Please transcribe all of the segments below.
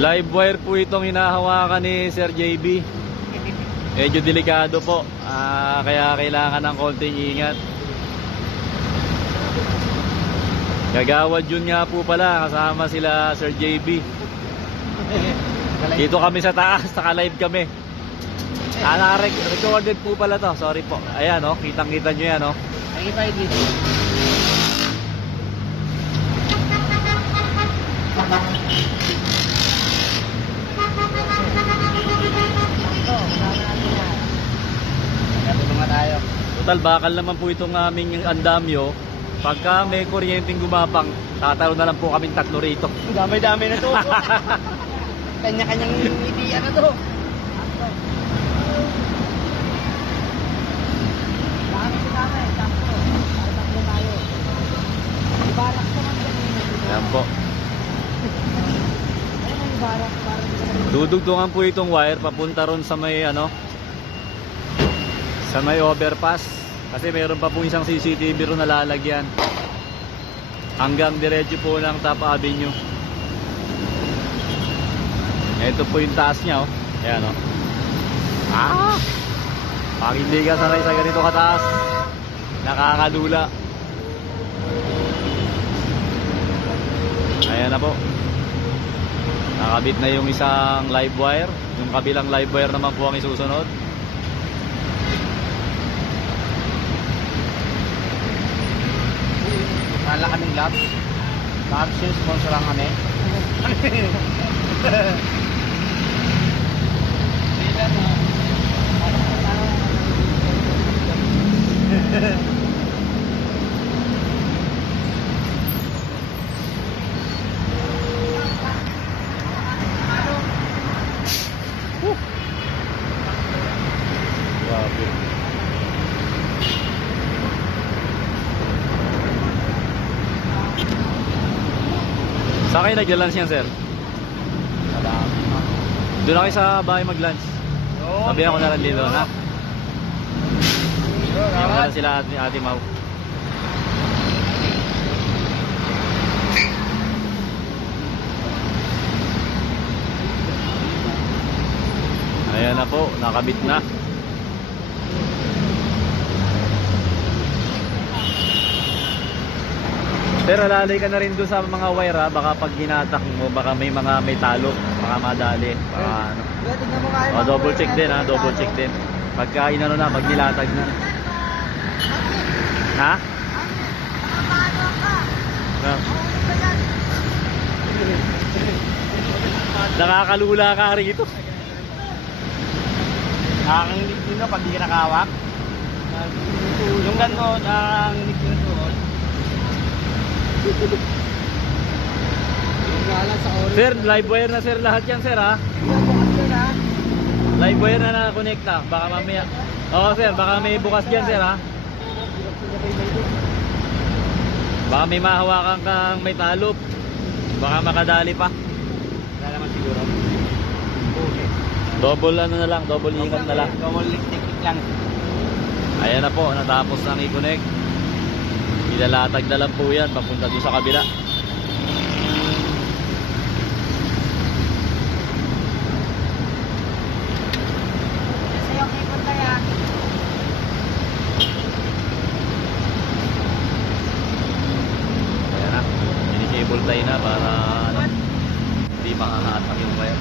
Live wire po itong hinahawakan ni Sir JB. Medyo delikado po, kaya kailangan ng konting ingat. Kagawad yun nga po pala, kasama sila Sir JB. Dito kami sa taas, naka-live kami. Recorded po pala to, sorry po. Ayan o, kitang-kita nyo yan o. Nakikipay dito. Total bakal naman po itong aming andamyo. Pagka may kuryenteng gumapang, tatalo na lang po kaming tatlo rito. Dami-dami na to. Kanya-kanyang ideya na to. Ayan po. Dudugtungan po itong wire papunta ron sa may sa may overpass. Kasi meron pa po isang CCTV ron na lalagyan. Hanggang diretso po ng Top Avenue. Ito po yung taas niya, oh. Ayan, oh. Pag hindi ka sanay sa ganito kataas, nakakadula. Ayan na po. Nakabit na yung isang live wire. Yung kabilang live wire naman po ang isusunod. Kala kaming lab. Labs yung sponsor lang kami. Grabe. Saan kayo nag-lunch yan, sir? Doon na kayo sa bahay mag-lunch. Sabihan ko na lang dito, ha? Sabihan ko na lang sila Ate Mau. Ayan na po, nakabit na. Pero lalay ka na rin doon sa mga wire, ha? Baka pag ginatak mo, baka may talo, baka madali, baka ano. Double check din, ha? Double check din. Pagka inano na, pag nilatag na. Ha? No. Nakakalula ka rito. Nakakangilip din na pag di ka nakahawak. Yung gano'n, nakakangilip din ito. Sir, live wire na sir lahat yan, sir, ha? Live wire na nakakonekta. Baka mamaya. Oo, sir, baka may bukas dyan, sir, ha? Baka may mahawakan kang may talop. Baka makadali pa. Wala naman siguro. Okay. Double ano na lang, double ingat na lang. Double technique lang. Ayan na po, natapos nang i-connect. Ilalatag na lang po yan, papunta doon sa kabila. Ayan na, ini-cable tie na para hindi makahatak yung wire.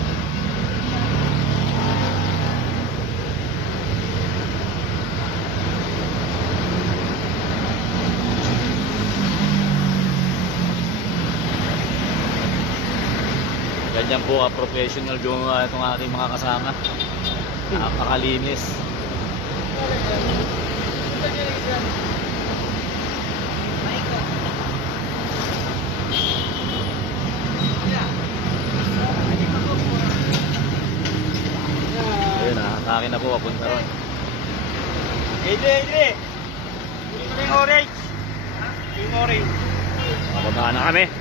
Ganyan po professional yung itong ating mga kasama. Napakalinis. Ayun na, akin na po papunta ron. Adri! Ito yung orange. Yung orange. Mababa na kami.